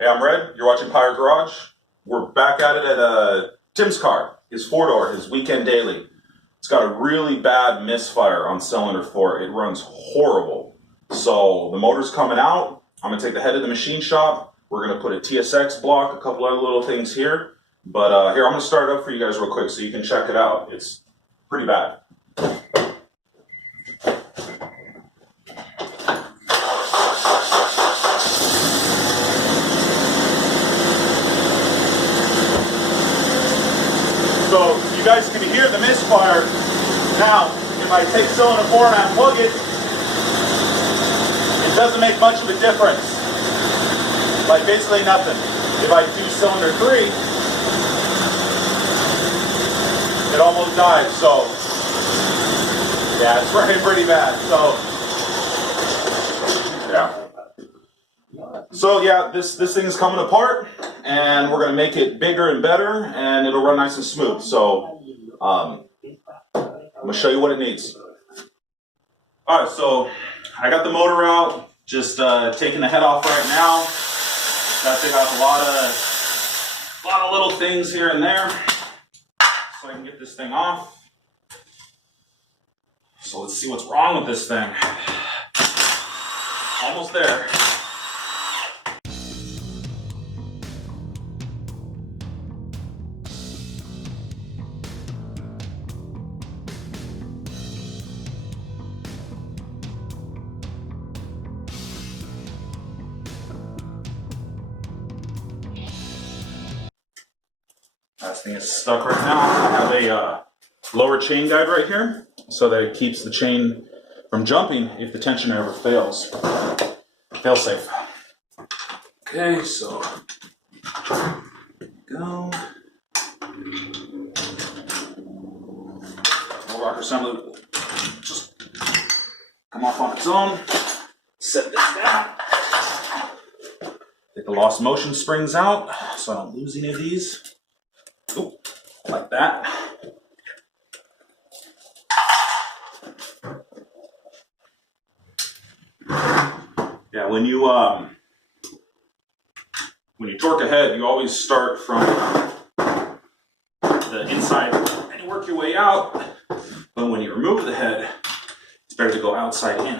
Hey, I'm Red. You're watching Pirate Garage. We're back at it at Tim's car, his four-door, his weekend daily. It's got a really bad misfire on cylinder 4. It runs horrible. So the motor's coming out. I'm going to take the head of the machine shop. We're going to put a TSX block, a couple other little things here. But here, I'm going to start it up for you guys real quick so you can check it out. It's pretty bad. So you guys can hear the misfire. Now, if I take cylinder 4 and I plug it, it doesn't make much of a difference. Like basically nothing. If I do cylinder 3, it almost dies. So yeah, it's running pretty bad. So yeah, this thing is coming apart, and we're gonna make it bigger and better, and it'll run nice and smooth. So I'm gonna show you what it needs. All right, so I got the motor out, just taking the head off right now. Gotta take off a lot of little things here and there, so I can get this thing off. So let's see what's wrong with this thing. Almost there. This thing is stuck right now. I have a lower chain guide right here so that it keeps the chain from jumping if the tensioner ever fails. Fail safe. Okay, so go. The rocker assembly will just come off on its own. Set this down. Take the lost motion springs out so I don't lose any of these. Ooh, like that. Yeah, when you torque ahead, you always start from the inside and you work your way out. But when you remove the head, it's better to go outside in.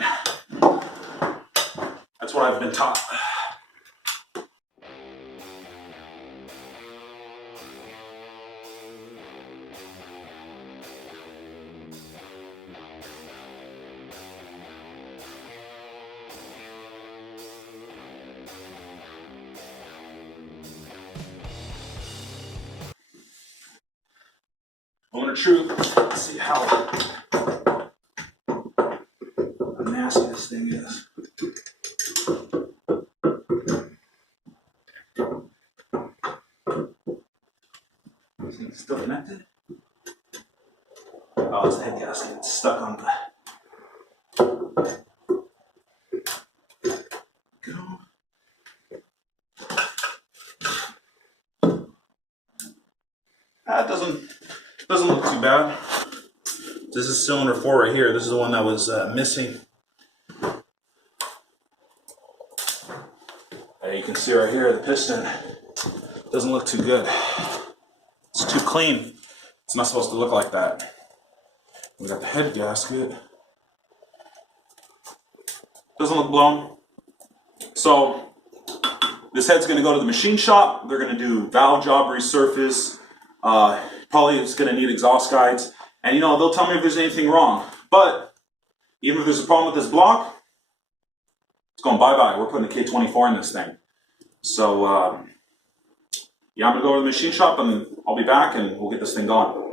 That's what I've been taught. Moment of truth. Let's see how nasty this thing is. Is it still connected? Oh, it's the head gasket. It's stuck on the. Go. That doesn't look too bad. This is cylinder 4 right here. This is the one that was missing. You can see right here the piston doesn't look too good. It's too clean. It's not supposed to look like that. We got the head gasket. Doesn't look blown. So this head's going to go to the machine shop. They're going to do valve job resurface. Probably it's going to need exhaust guides, and you know, they'll tell me if there's anything wrong. But even if there's a problem with this block, it's going bye-bye. We're putting a K24 in this thing. So yeah, I'm going to go to the machine shop and I'll be back and we'll get this thing going.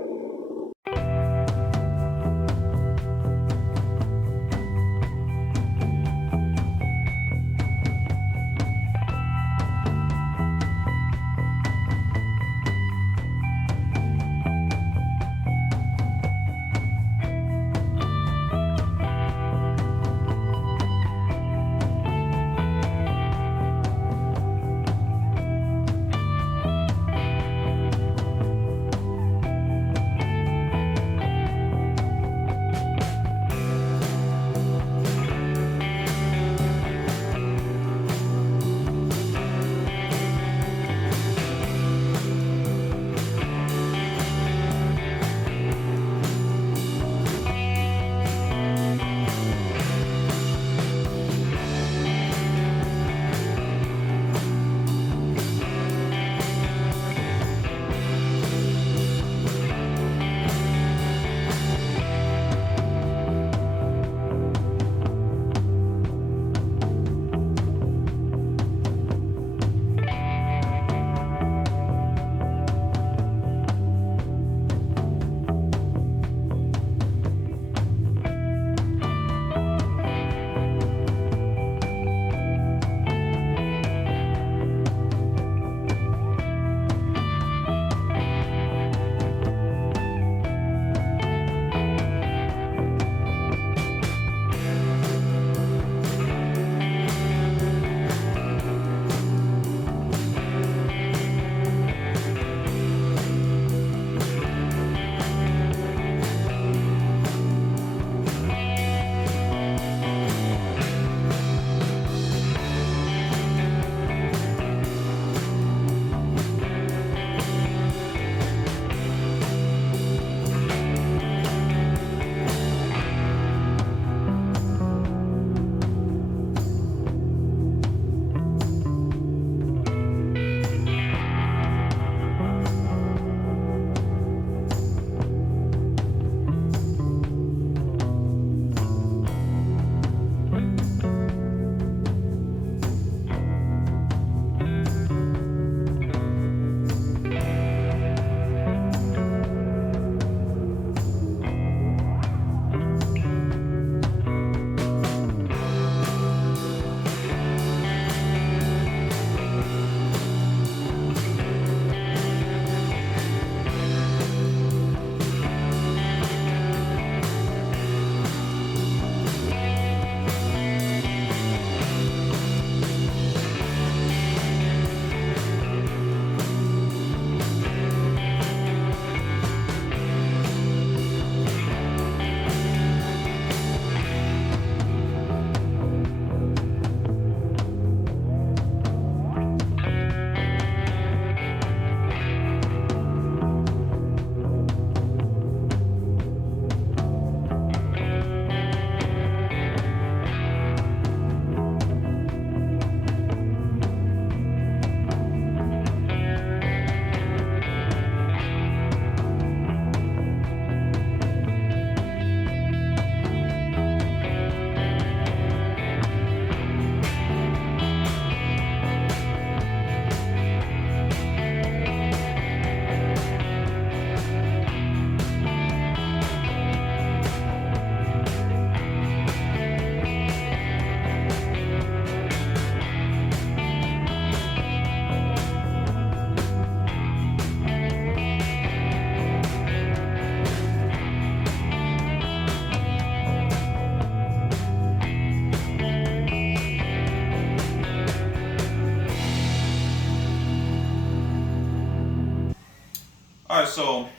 All right, so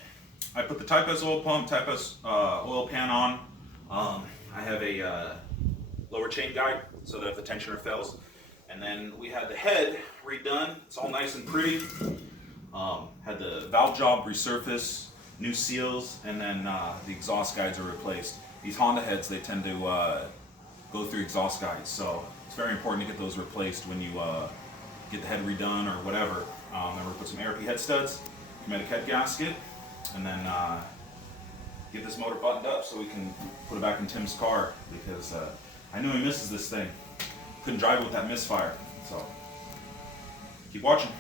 I put the Type S oil pump, Type S oil pan on. I have a lower chain guide so that if the tensioner fails. And then we had the head redone. It's all nice and pretty. Had the valve job resurfaced, new seals, and then the exhaust guides are replaced. These Honda heads, they tend to go through exhaust guides, so it's very important to get those replaced when you get the head redone or whatever. Then we're gonna put some ARP head studs, kinetic head gasket, and then get this motor buttoned up so we can put it back in Tim's car, because I know he misses this thing. Couldn't drive it with that misfire, so keep watching.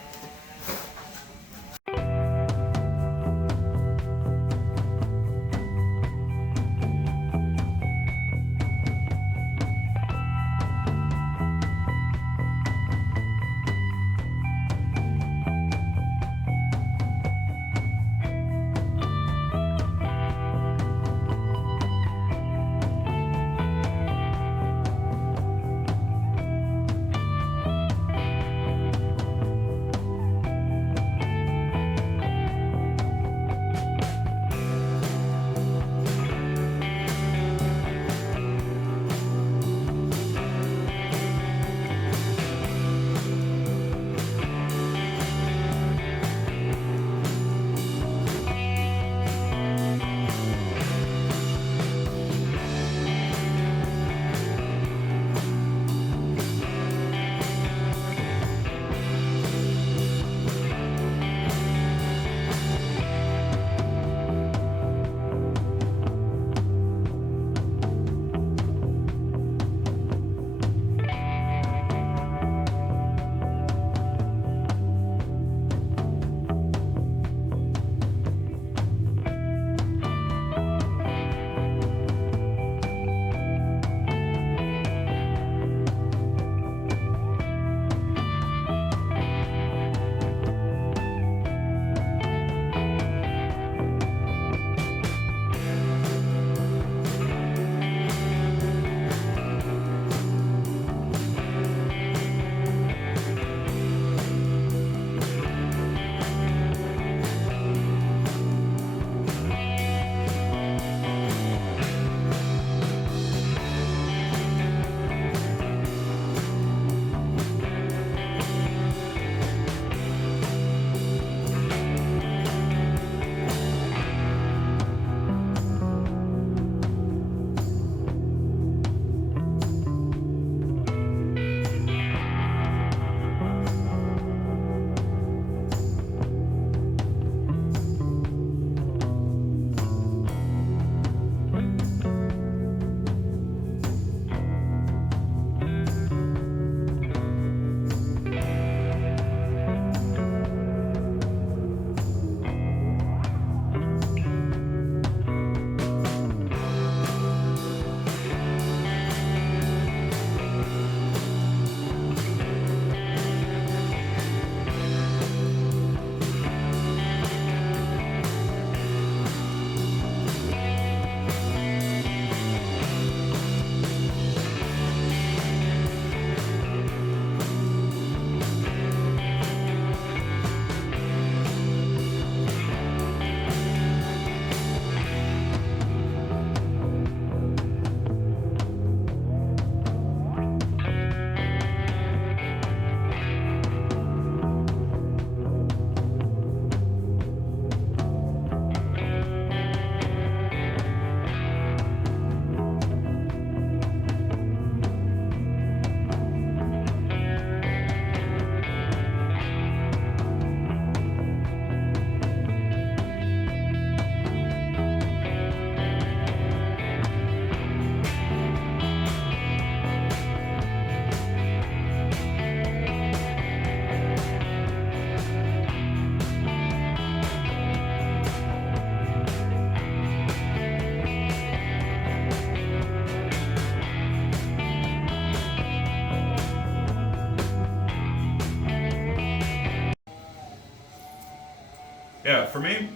Yeah, for me,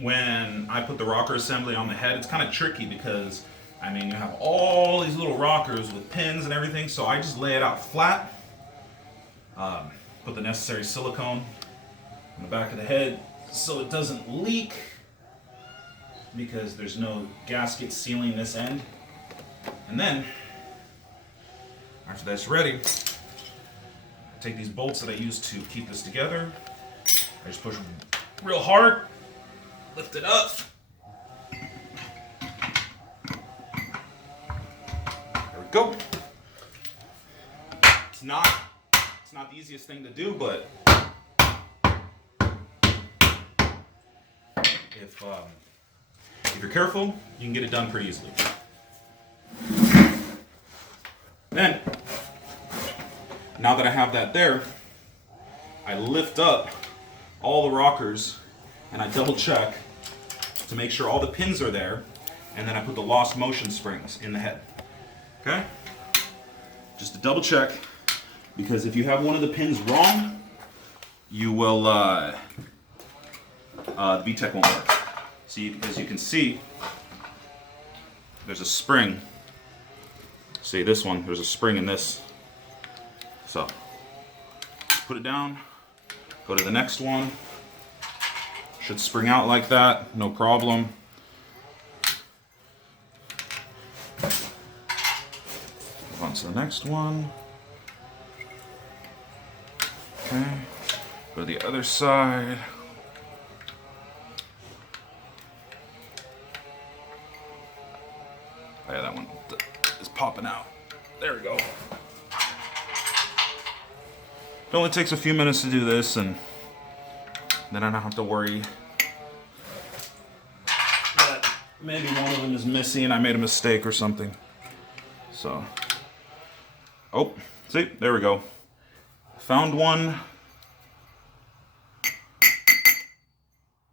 when I put the rocker assembly on the head, it's kind of tricky because, I mean, you have all these little rockers with pins and everything, so I just lay it out flat, put the necessary silicone on the back of the head, so it doesn't leak, because there's no gasket sealing this end. And then, after that's ready, I take these bolts that I use to keep this together. I just push real hard, lift it up. There we go. It's not the easiest thing to do, but if you're careful, you can get it done pretty easily. Then, now that I have that there, I lift up all the rockers and I double check to make sure all the pins are there, and then I put the lost motion springs in the head. Okay? Just to double check, because if you have one of the pins wrong, you will, the VTEC won't work. See, as you can see, there's a spring. See this one, there's a spring in this. So, put it down, go to the next one. Should spring out like that, no problem. Move on to the next one. Okay, go to the other side. Oh yeah, that one is popping out. There we go. It only takes a few minutes to do this, and then I don't have to worry that maybe one of them is missing and I made a mistake or something. So, oh, see, there we go. Found one.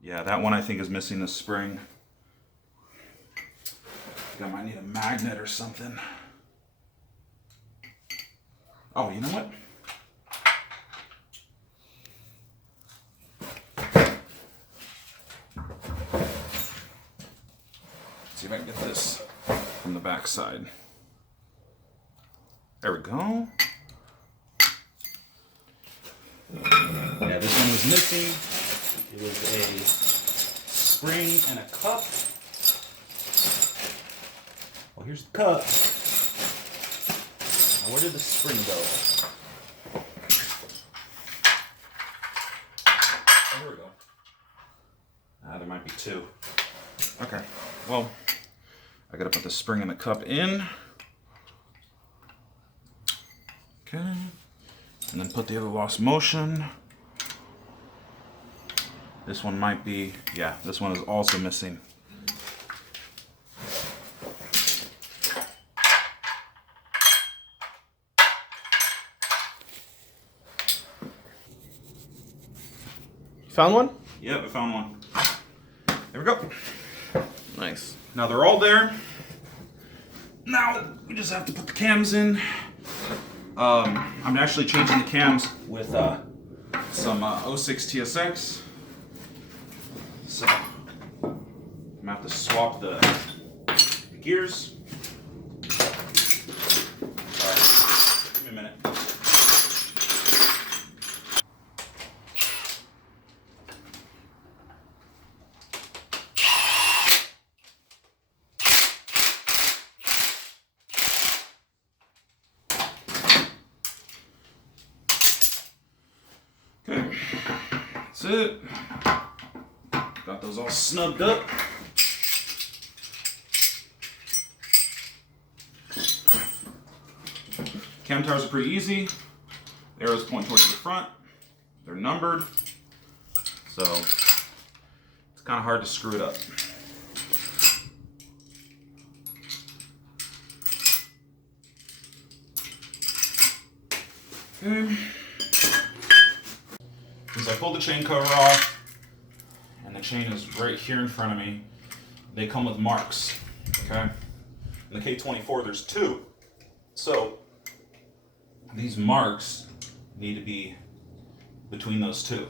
Yeah, that one I think is missing the spring. I might need a magnet or something. Oh, you know what? Let's see if I can get this from the back side. There we go. Yeah, this one was missing. It was a spring and a cup. Well, here's the cup. Now, where did the spring go? Oh, here we go. There might be two. Okay, well, I gotta put the spring and the cup in. Okay, and then put the other lost motion. This one might be, yeah, this one is also missing. Found one? Yep, I found one. There we go. Nice. Now they're all there. Now we just have to put the cams in. I'm actually changing the cams with some 06 TSX. So I'm gonna have to swap the gears. Alright, give me a minute. Okay, that's it. Got those all snugged up. Cam towers are pretty easy. The arrows point towards the front. They're numbered, so it's kind of hard to screw it up. Okay. Since I pulled the chain cover off, and the chain is right here in front of me, they come with marks, okay? In the K24, there's two. So, these marks need to be between those two.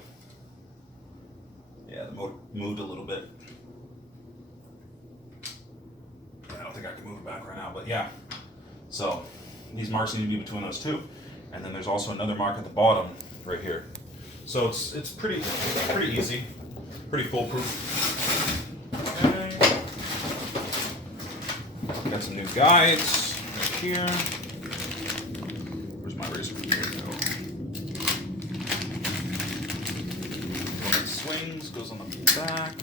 Yeah, the motor moved a little bit. I don't think I can move it back right now, but yeah. So, these marks need to be between those two. And then there's also another mark at the bottom, right here. So it's pretty easy. Pretty foolproof. Okay. Got some new guides right here. Where's my razor? Here we go. One that swings, goes on the back.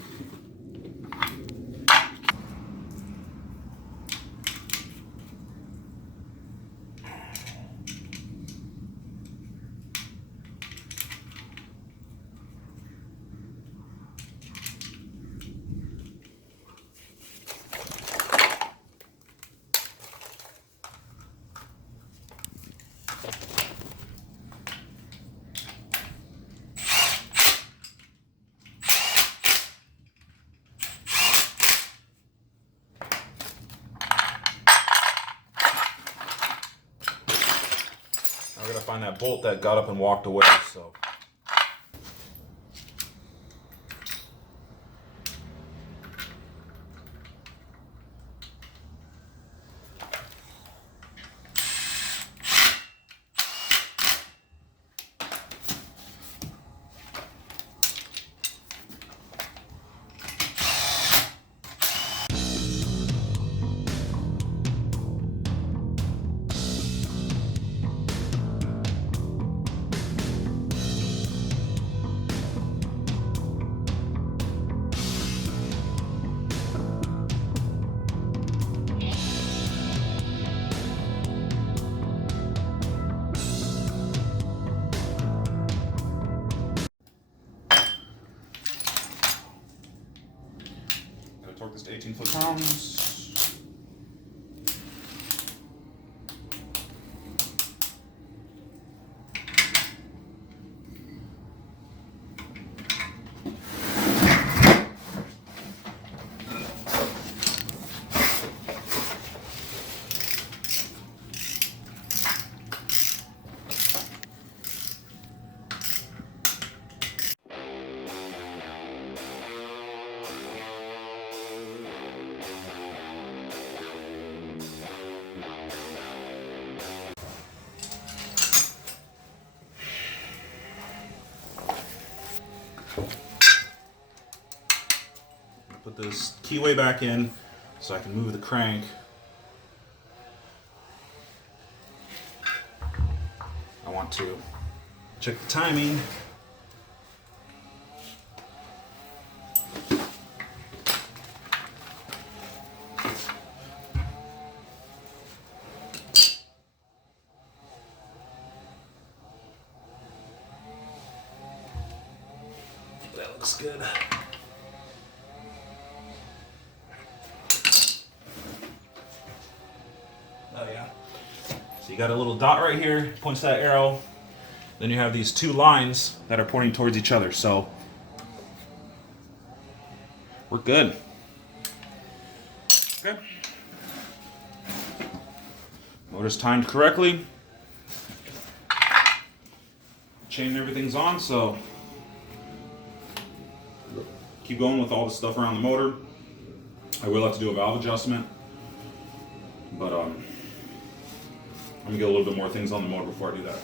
I gotta find that bolt that got up and walked away, so. Torque this to 18 foot-pounds. Put this keyway back in so I can move the crank. I want to check the timing. That looks good. Oh yeah. So you got a little dot right here, points that arrow. Then you have these two lines that are pointing towards each other. So we're good. Okay. Motor's timed correctly. Chain and everything's on, so keep going with all the stuff around the motor. I will have to do a valve adjustment, but I'm gonna get a little bit more things on the motor before I do that.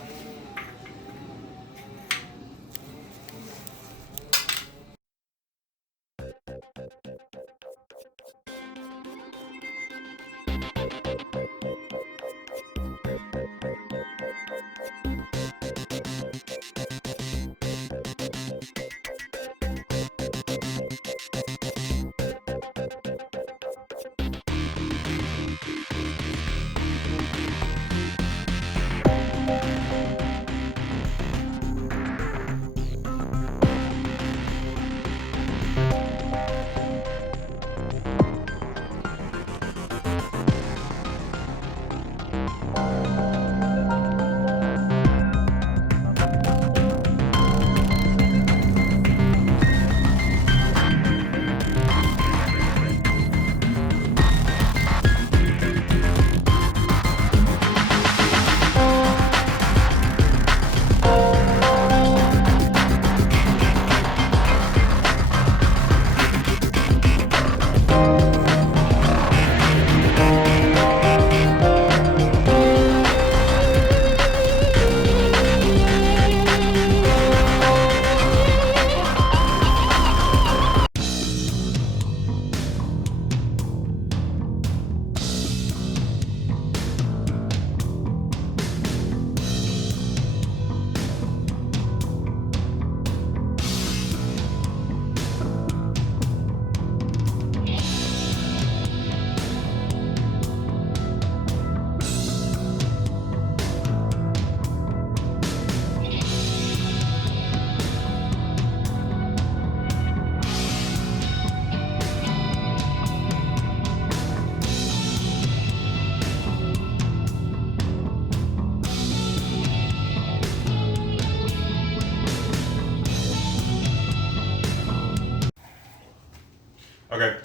Okay,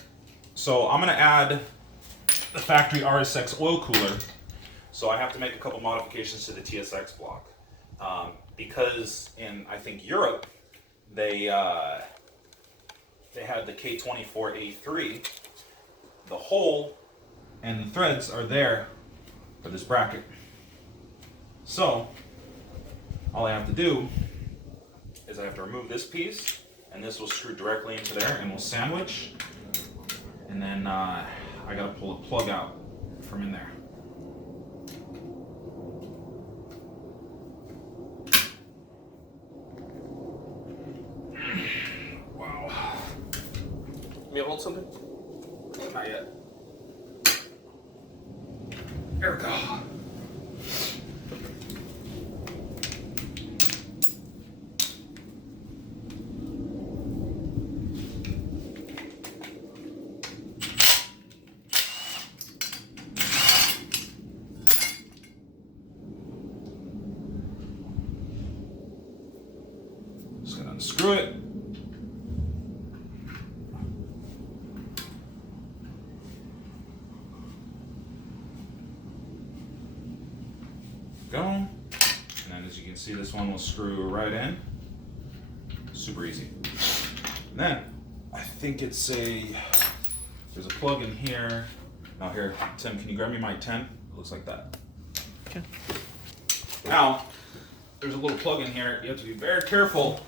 so I'm gonna add the factory RSX oil cooler. So I have to make a couple modifications to the TSX block. Because in, I think, Europe, they had the K24A3. The hole and the threads are there for this bracket. So all I have to do is I have to remove this piece, and this will screw directly into there and will sandwich. And then I gotta pull a plug out from in there. Wow. Let me hold something? Not yet. There we go. Just gonna unscrew it. Go. And then as you can see, this one will screw right in. Super easy. And then I think it's there's a plug in here. Now here, Tim, can you grab me my 10? It looks like that. Okay. Now, there's a little plug in here. You have to be very careful.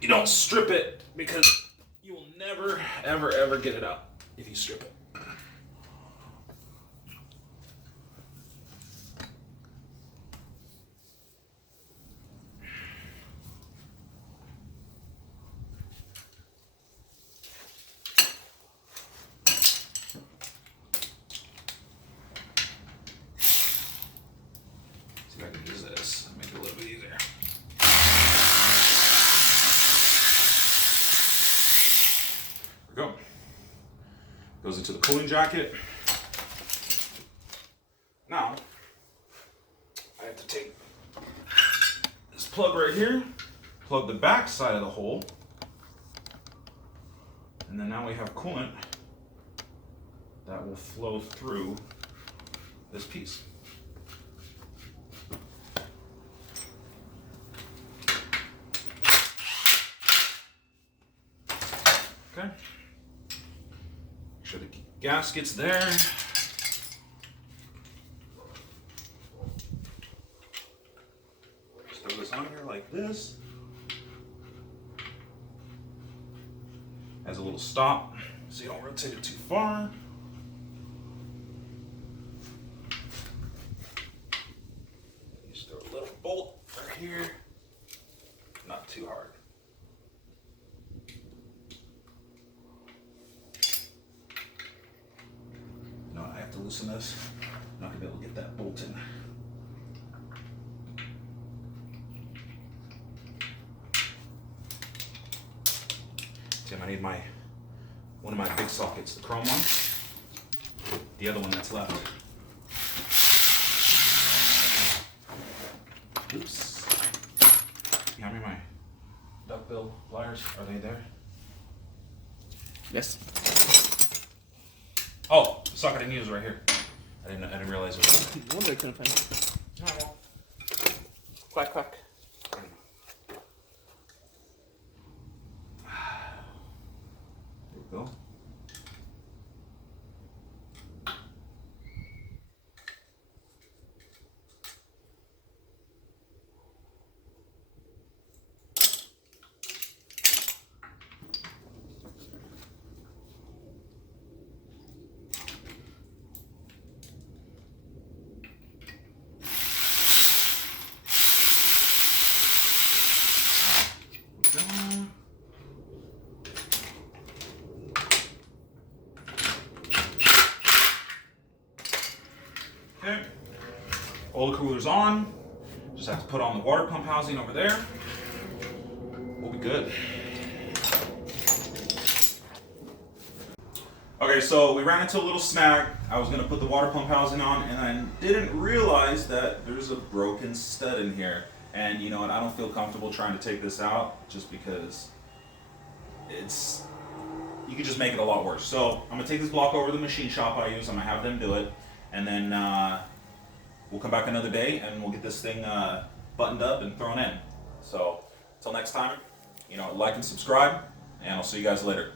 You don't strip it, because you will never, ever, ever get it out if you strip it. See if I can use this, make it a little bit easier. There we go. Goes into the cooling jacket. Now, I have to take this plug right here, plug the back side of the hole, and then now we have coolant that will flow through this piece. Okay. Make sure the gasket's there. Just throw this on here like this. Has a little stop so you don't rotate it too far. Just throw a little bolt right here. Not too hard. No, I have to loosen this. I'm not gonna be able to get that bolt in. Tim, I need one of my big sockets, the chrome one. The other one that's left. Oops. You hand me my duckbill pliers? Are they there? Yes. Oh, the socket I need is right here. I didn't realize it was. No wonder I couldn't find it. Oh, well. Quack, quack. There we go. Okay, oil cooler's on. Just have to put on the water pump housing over there. We'll be good. Okay, so we ran into a little snag. I was gonna put the water pump housing on, and I didn't realize that there's a broken stud in here. And you know what, I don't feel comfortable trying to take this out just because it's you could just make it a lot worse. So I'm gonna take this block over to the machine shop I use. I'm gonna have them do it, and then we'll come back another day and we'll get this thing buttoned up and thrown in. So until next time, like and subscribe, and I'll see you guys later.